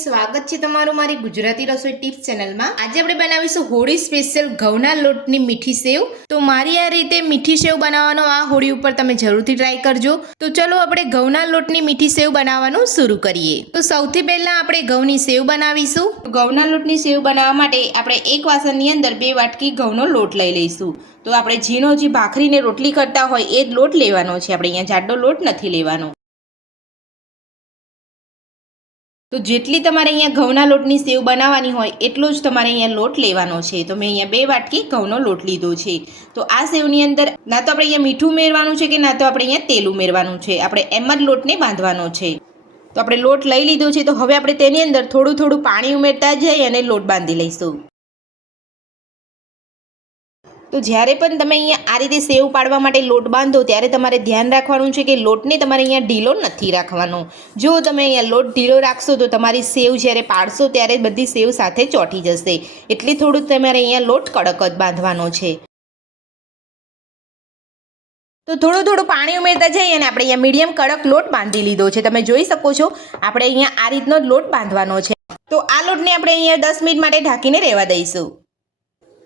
સ્વાગત છે તમારું મારી ગુજરાતી રસોઈ ટિપ્સ ચેનલમાં। આજે આપણે બનાવીશું હોળી સ્પેશિયલ ઘઉંના લોટની મીઠી સેવ। તો મારી આ રીતે મીઠી સેવ બનાવવાનો આ હોળી ઉપર તમે જરૂરથી ટ્રાય કરજો। તો ચલો આપણે ઘઉંના લોટની મીઠી સેવ બનાવવાનું શરૂ કરીએ। તો સૌથી પહેલા આપણે ઘઉંની સેવ બનાવીશું। ઘઉંના લોટની સેવ બનાવવા માટે આપણે એક વાસણની અંદર 2 વાટકી ઘઉંનો લોટ લઈ લઈશું। તો આપણે ઝીણો જે ભાખરીને રોટલી કરતા હોય એ જ લોટ લેવાનો છે, આપણે અહીંયા જાડો લોટ નથી લેવાનો। તો જેટલી તમારે અહીંયા ઘઉંના લોટની સેવ બનાવવાની હોય એટલો જ તમારે અહીંયા લોટ લેવાનો છે। તો મેં અહીંયા 2 વાટકી ઘઉંનો લોટ લીધો છે। તો આ સેવની અંદર ના તો આપણે અહીંયા મીઠું ઉમેરવાનું છે કે ના તો આપણે અહીંયા તેલ ઉમેરવાનું છે, આપણે એમ જ લોટને બાંધવાનો છે। તો આપણે લોટ લઈ લીધો છે, તો હવે આપણે તેની અંદર થોડું થોડું પાણી ઉમેરતા જઈ અને લોટ બાંધી લઈશું। તો જ્યારે પણ તમે અહીંયા આ રીતે સેવ પાડવા માટે લોટ બાંધો ત્યારે તમારે ધ્યાન રાખવાનું છે કે લોટને તમારે અહીંયા ઢીલો નથી રાખવાનો। જો તમે અહીંયા લોટ ઢીલો રાખશો તો તમારી સેવ જ્યારે પાડશો ત્યારે બધી સેવ સાથે ચોંટી જશે, એટલે થોડું તમારે અહીંયા લોટ કડક જ બાંધવાનો છે। તો થોડું થોડું પાણી ઉમેરતા જઈએ અને આપણે અહીંયા મીડિયમ કડક લોટ બાંધી લીધો છે। તમે જોઈ શકો છો આપણે અહીંયા આ રીતનો જ લોટ બાંધવાનો છે। તો આ લોટને આપણે અહીંયા 10 મિનિટ માટે ઢાંકીને રહેવા દઈશું।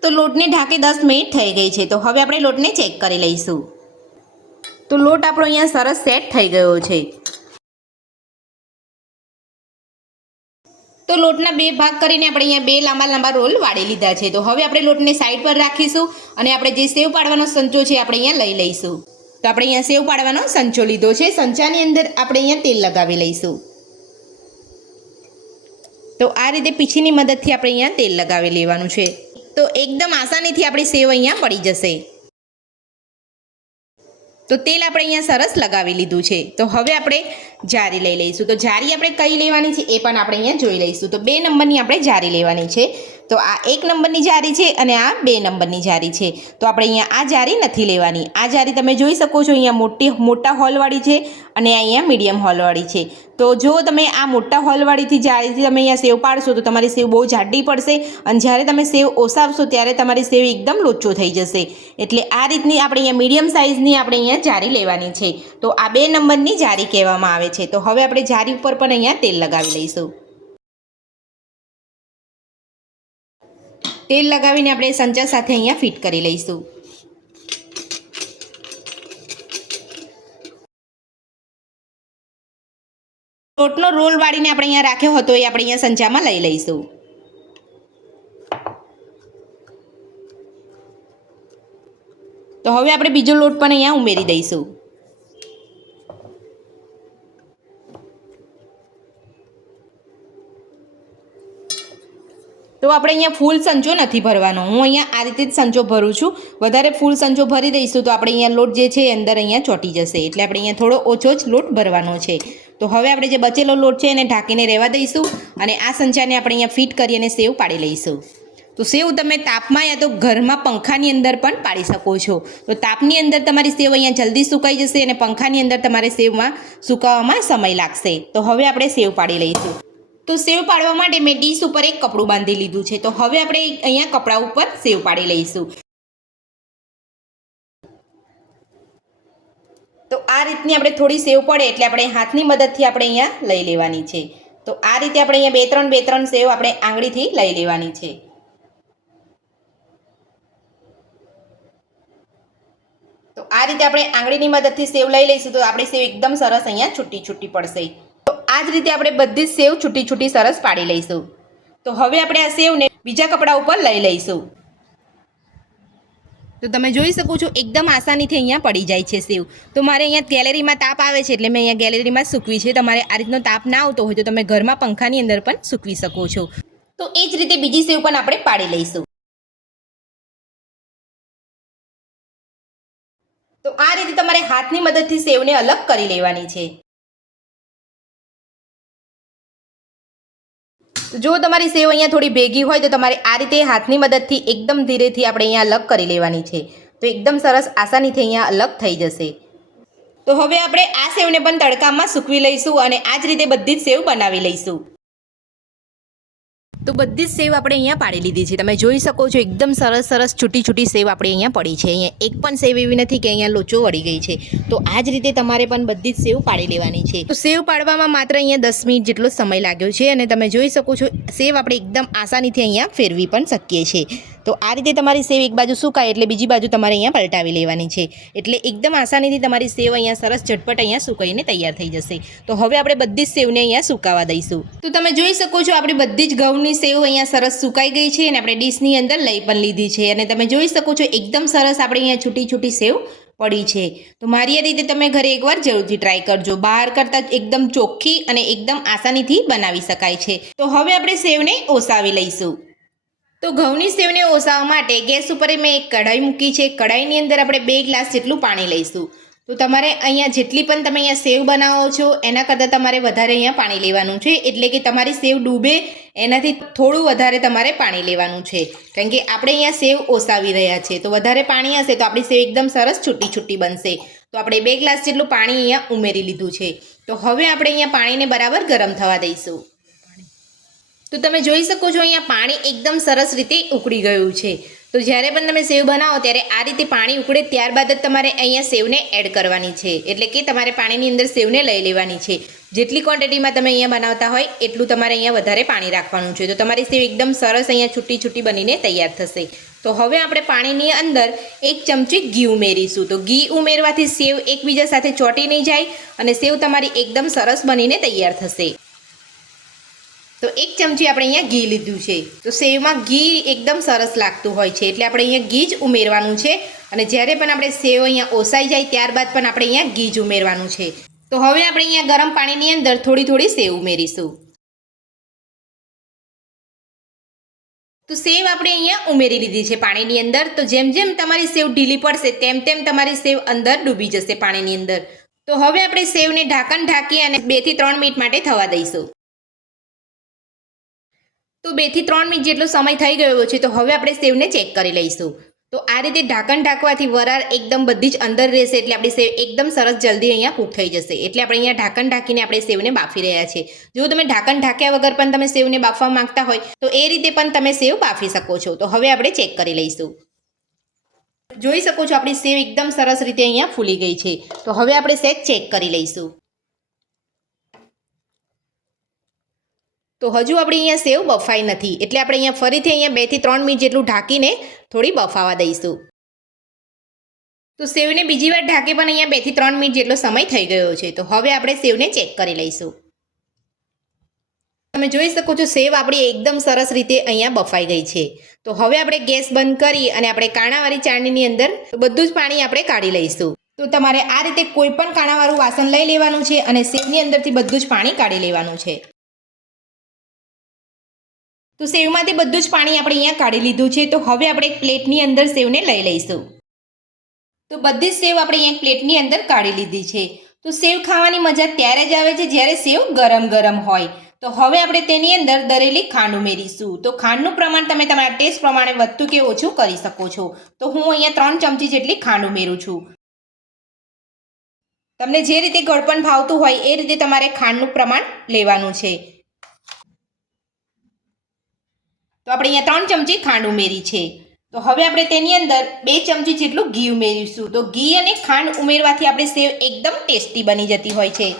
તો લોટને ઢાંકી 10 મિનિટ થઈ ગઈ છે। તો હવે આપણે લોટને ચેક કરી લઈશું। તો લોટ આપણો અહીંયા સરસ સેટ થઈ ગયો છે। તો લોટના 2 ભાગ કરીને આપણે અહીંયા 2 લાંબા લાંબા રોલ વાળી લીધા છે। તો હવે આપણે લોટને સાઈડ પર રાખીશું અને આપણે જે સેવ પાડવાનો સંચો છે આપણે અહીંયા લઈ લઈશું। તો આપણે અહીંયા સેવ પાડવાનો સંચો લીધો છે, સંચાની અંદર આપણે અહીંયા તેલ લગાવી લઈશું। તો આ રીતે પીછીની મદદથી આપણે અહીંયા તેલ લગાવી લેવાનું છે। તો એકદમ આસાનીથી આપણી સેવ અહીંયા પડી જશે। તો તેલ આપણે અહીંયા સરસ લગાવી લીધું છે। તો હવે આપણે જારી લઈ લઈશું। તો જારી આપણે કઈ લેવાની છે એ પણ આપણે અહીંયા જોઈ લઈશું। તો 2 નંબરની આપણે જારી લેવાની છે। તો આ 1 નંબરની જારી છે અને આ 2 નંબરની જારી છે। તો આપણે અહીંયા આ જારી નથી લેવાની। આ જારી તમે જોઈ શકો છો અહીંયા મોટા હોલવાળી છે અને અહીંયા મીડિયમ હોલવાળી છે। તો જો તમે આ મોટા હોલવાળીથી જારીથી તમે અહીંયા સેવ પાડશો તો તમારી સેવ બહુ જાડી પડશે અને જ્યારે તમે સેવ ઓસાવશો ત્યારે તમારી સેવ એકદમ લોચો થઈ જશે। એટલે આ રીતની આપણે અહીંયા મીડિયમ સાઇઝની આપણે અહીંયા જારી લેવાની છે। તો આ 2 નંબરની જારી કહેવામાં આવે છે। તો હવે આપણે જારી ઉપર પણ અહીંયા તેલ લગાવી લઈશું। તેલ લગાવીને આપણે સંચા સાથે અહીંયા ફિટ કરી લઈશું। લોટનો રોલ વાળીને આપણે અહીંયા રાખ્યો હતો એ આપણે અહીંયા સંચામાં લઈ લઈશું। તો હવે આપણે બીજો લોટ પણ અહીંયા ઉમેરી દઈશું। તો આપણે અહીંયા ફૂલ સંચો નથી ભરવાનો, હું અહીંયા આ રીતે જ સંચો ભરું છું। વધારે ફૂલ સંચો ભરી દઈશું તો આપણે અહીંયા લોટ જે છે અંદર અહીંયા ચોંટી જશે, એટલે આપણે અહીંયા થોડો ઓછો જ લોટ ભરવાનો છે। તો હવે આપણે જે બચેલો લોટ છે એને ઢાંકીને રહેવા દઈશું અને આ સંચાને આપણે અહીંયા ફિટ કરી અને સેવ પાડી લઈશું। તો સેવ તમે તાપમાં યા તો ઘરમાં પંખાની અંદર પણ પાડી શકો છો। તો તાપની અંદર તમારી સેવ અહીંયા જલ્દી સુકાઈ જશે અને પંખાની અંદર તમારે સેવમાં સુકાવવામાં સમય લાગશે। તો હવે આપણે સેવ પાડી લઈશું। તો સેવ પાડવા માટે મેં ડીશ ઉપર એક કપડું બાંધી લીધું છે। તો હવે આપણે અહીંયા કપડા ઉપર સેવ પાડી લઈશું। તો આ રીતની આપણે થોડી સેવ પડે એટલે આપણે હાથની મદદથી આપણે અહીંયા લઈ લેવાની છે। તો આ રીતે આપણે અહીંયા 2-3 સેવ આપણે આંગળીથી લઈ લેવાની છે। તો આ રીતે આપણે આંગળીની મદદથી સેવ લઈ લઈશું તો આપણી સેવ એકદમ સરસ અહીંયા છૂટી છૂટી પડશે। તો આ જ રીતે આપણે બધી જ સેવ છૂટી છૂટી સરસ પાડી લઈશું। તો હવે આપણે આ સેવને બીજા કપડા ઉપર લઈ લઈશું। તો તમે જોઈ શકો છો એકદમ આસાનીથી અહીંયા પડી જાય છે સેવ। તો મારે અહીંયા ગેલેરીમાં તાપ આવે છે એટલે મેં અહીંયા ગેલેરીમાં સૂકવી છે। તમારે આ રીતનો તાપ ના આવતો હોય તો તમે ઘરમાં પંખાની અંદર પણ સૂકવી શકો છો। તો એ જ રીતે બીજી સેવ પણ આપણે પાડી લઈશું। તો આ રીતે તમારે હાથની મદદથી સેવને અલગ કરી લેવાની છે। તો જો તમારી સેવ અહીંયા થોડી ભેગી હોય તો તમારે આ રીતે હાથની મદદથી એકદમ ધીરેથી આપણે અહીંયા અલગ કરી લેવાની છે। તો એકદમ સરસ આસાનીથી અહીંયા અલગ થઈ જશે। તો હવે આપણે આ સેવને પણ તડકામાં સૂકવી લઈશું અને આ જ રીતે બધી જ સેવ બનાવી લઈશું। તો બધી જ સેવ આપણે અહીંયા પાડી લીધી છે. તમે જોઈ શકો છો એકદમ સરસ સરસ છૂટી છૂટી સેવ આપણે અહીંયા પડી છે. અહીંયા એક પણ સેવ એવી નથી કે અહીંયા લોચો વળી ગઈ છે. તો આ જ રીતે તમારે પણ બધી જ સેવ પાડી લેવાની છે. તો સેવ પાડવામાં માત્ર અહીંયા 10 મિનિટ જેટલો સમય લાગ્યો છે અને તમે જોઈ શકો છો સેવ આપણે એકદમ આસાનીથી અહીંયા ફેરવી પણ શકીએ છીએ. તો આ રીતે તમારી સેવ એક બાજુ સુકાય એટલે બીજી બાજુ તમારે અહીંયા પલટાવી લેવાની છે. એટલે એકદમ આસાનીથી તમારી સેવ અહીંયા સરસ ઝટપટ અહીંયા સુકાઈને તૈયાર થઈ જશે. તો હવે આપણે બધી જ સેવને અહીંયા સુકાવા દઈશું. તો તમે જોઈ શકો છો આપણી બધી જ ઘઉંની સેવ અહીંયા સરસ સુકાઈ ગઈ છે અને આપણે ડીશની અંદર લઈ પણ લીધી છે અને તમે જોઈ શકો છો એકદમ સરસ આપણે અહીંયા છૂટી છૂટી સેવ પડી છે. તો મારી આ રીતે તમે ઘરે એકવાર જરૂરથી ટ્રાય કરજો. બહાર કરતાં એકદમ ચોખ્ખી અને એકદમ આસાનીથી બનાવી શકાય છે. તો હવે આપણે સેવને ઓસાવી લઈશું. તો ઘઉંની સેવને ઓસાવવા માટે ગેસ ઉપર મેં એક કઢાઈ મૂકી છે. કઢાઈની અંદર આપણે 2 ગ્લાસ જેટલું પાણી લઈશું. તો તમારે અહીંયા જેટલી પણ તમે અહીંયા સેવ બનાવો છો એના કરતાં તમારે વધારે અહીંયા પાણી લેવાનું છે. એટલે કે તમારી સેવ ડૂબે એનાથી થોડું વધારે તમારે પાણી લેવાનું છે. કારણ કે આપણે અહીંયા સેવ ઓસાવી રહ્યા છે. તો વધારે પાણી હશે તો આપણી સેવ એકદમ સરસ છૂટી છૂટી બનશે. તો આપણે 2 ગ્લાસ જેટલું પાણી અહીંયા ઉમેરી લીધું છે. તો હવે આપણે અહીંયા પાણીને બરાબર ગરમ થવા દઈશું. તો તમે જોઈ શકો છો અહીંયા પાણી એકદમ સરસ રીતે ઉકળી ગયું છે. તો જ્યારે પણ તમે સેવ બનાવો ત્યારે આ રીતે પાણી ઉકળે ત્યારબાદ જ તમારે અહીંયા સેવને એડ કરવાની છે. એટલે કે તમારે પાણીની અંદર સેવને લઈ લેવાની છે. જેટલી ક્વોન્ટિટીમાં તમે અહીંયા બનાવતા હોય એટલું તમારે અહીંયા વધારે પાણી રાખવાનું છે. તો તમારી સેવ એકદમ સરસ અહીંયા છૂટી છૂટી બનીને તૈયાર થશે. તો હવે આપણે પાણીની અંદર 1 ચમચી ઘી ઉમેરીશું. તો ઘી ઉમેરવાથી સેવ એકબીજા સાથે ચોંટી નહીં જાય અને સેવ તમારી એકદમ સરસ બનીને તૈયાર થશે. તો 1 ચમચી આપણે અહીંયા ઘી લીધું છે. તો સેવમાં ઘી એકદમ સરસ લાગતું હોય છે એટલે આપણે અહીંયા ઘી જ ઉમેરવાનું છે. અને જ્યારે પણ આપણે સેવ અહીંયા ઓસાઈ જાય ત્યારબાદ પણ આપણે અહીંયા ઘી જ ઉમેરવાનું છે. તો હવે આપણે અહીંયા ગરમ પાણીની અંદર થોડી થોડી સેવ ઉમેરીશું. તો સેવ આપણે અહીંયા ઉમેરી લીધી છે પાણીની અંદર. તો જેમ જેમ તમારી સેવ ઢીલી પડશે તેમ તેમ તમારી સેવ અંદર ડૂબી જશે પાણીની અંદર. તો હવે આપણે સેવને ઢાંકણ ઢાંકી અને 2 થી 3 મિનિટ માટે થવા દઈશું. તો 2 થી 3 મિનિટ જેટલો સમય થઈ ગયો છે. તો હવે આપણે સેવને ચેક કરી લઈશું. તો આ રીતે ઢાંકણ ઢાંકવાથી વરાળ એકદમ બધી જ અંદર રહેશે એટલે આપણી સેવ એકદમ સરસ જલ્દી અહીંયા કૂક થઈ જશે. એટલે આપણે અહીંયા ઢાંકણ ઢાંકીને આપણે સેવને બાફી રહ્યા છીએ. જો તમે ઢાંકણ ઢાંક્યા વગર પણ તમે સેવને બાફવા માંગતા હોય તો એ રીતે પણ તમે સેવ બાફી શકો છો. તો હવે આપણે ચેક કરી લઈશું. જોઈ શકો છો આપણી સેવ એકદમ સરસ રીતે અહીંયા ફૂલી ગઈ છે. તો હવે આપણે સેજ ચેક કરી લઈશું. તો હજુ આપણી અહીંયા સેવ બફાઈ નથી એટલે આપણે અહીંયા ફરીથી અહીંયા 2 થી 3 મિનિટ જેટલું ઢાંકીને થોડી બફાવા દઈશું. તો સેવને બીજી વાર ઢાંકી પણ અહીંયા 2 થી 3 મિનિટ જેટલો સમય થઈ ગયો છે. તો હવે આપણે સેવને ચેક કરી લઈશું. તમે જોઈ શકો છો સેવ આપણી એકદમ સરસ રીતે અહીંયા બફાઈ ગઈ છે. તો હવે આપણે ગેસ બંધ કરી અને આપણે કાણાવાળી ચાળણીની અંદર બધું જ પાણી આપણે કાઢી લઈશું. તો તમારે આ રીતે કોઈ પણ કાણાવાળું વાસણ લઈ લેવાનું છે અને સેવની અંદરથી બધું જ પાણી કાઢી લેવાનું છે. તો સેવમાંથી બધું જ પાણી આપણે અહીંયા કાઢી લીધું છે. તો હવે આપણે એક પ્લેટની અંદર સેવને લઈ લઈશું. તો બધી જ સેવ આપણે અહીંયા પ્લેટની અંદર કાઢી લીધી છે. તો સેવ ખાવાની મજા ત્યારે જ આવે છે જ્યારે સેવ ગરમ ગરમ હોય. તો હવે આપણે તેની અંદર દરેલી ખાંડ ઉમેરીશું. તો ખાંડનું પ્રમાણ તમે તમારા ટેસ્ટ પ્રમાણે વધતું કે ઓછું કરી શકો છો. તો હું અહીંયા 3 ચમચી જેટલી ખાંડ ઉમેરું છું. તમને જે રીતે ગળપણ ભાવતું હોય એ રીતે તમારે ખાંડનું પ્રમાણ લેવાનું છે. તો આપણે અહીંયા 3 ચમચી ખાંડ ઉમેરી છે. તો હવે આપણે તેની અંદર 2 ચમચી જેટલું ઘી ઉમેરીશું. તો ઘી અને ખાંડ ઉમેરવાથી આપણી સેવ એકદમ ટેસ્ટી બની જતી હોય છે.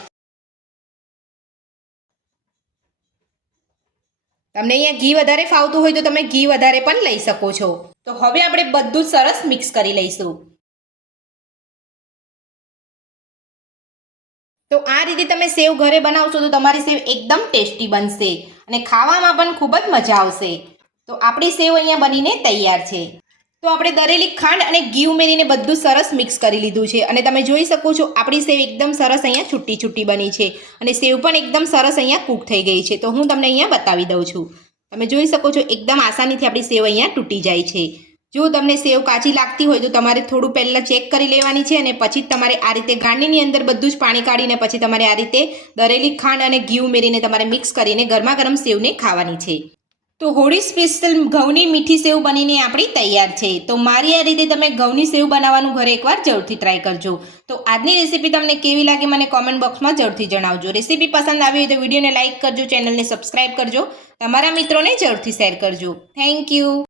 તમને અહીંયા ઘી વધારે ફાવતું હોય તો તમે ઘી વધારે પણ લઈ શકો છો. તો હવે આપણે બધું સરસ મિક્સ કરી લઈશું. તો આ રીતે તમે સેવ ઘરે બનાવશો તો તમારી સેવ એકદમ ટેસ્ટી બનશે અને ખાવામાં પણ ખૂબ જ મજા આવશે. તો આપણી સેવ અહીંયા બનીને તૈયાર છે. તો આપણે દરેલી ખાંડ અને ઘી ઉમેરીને બધું સરસ મિક્સ કરી લીધું છે અને તમે જોઈ શકો છો આપણી સેવ એકદમ સરસ અહીંયા છૂટી છૂટી બની છે અને સેવ પણ એકદમ સરસ અહીંયા કૂક થઈ ગઈ છે. તો હું તમને અહીંયા બતાવી દઉં છું. તમે જોઈ શકો છો એકદમ આસાનીથી આપણી સેવ અહીંયા તૂટી જાય છે. જો તમને સેવ કાચી લાગતી હોય તો તમારે થોડું પહેલાં ચેક કરી લેવાની છે અને પછી તમારે આ રીતે ગાંઠની અંદર બધું જ પાણી કાઢીને પછી તમારે આ રીતે દરેલી ખાંડ અને ઘી ઉમેરીને તમારે મિક્સ કરીને ગરમા ગરમ સેવને ખાવાની છે. તો હોળી સ્પેશિયલ ઘઉંની મીઠી સેવ બનીને આપણી તૈયાર છે. તો મારી આ રીતે તમે ઘઉંની સેવ બનાવવાનું ઘરે એકવાર જરૂરથી ટ્રાય કરજો. તો આજની રેસીપી તમને કેવી લાગે મને કોમેન્ટ બોક્સમાં જરૂરથી જણાવજો. રેસીપી પસંદ આવી હોય તો વિડીયોને લાઇક કરજો, ચેનલને સબસ્ક્રાઇબ કરજો. તમારા મિત્રોને જરૂરથી શેર કરજો. Thank you.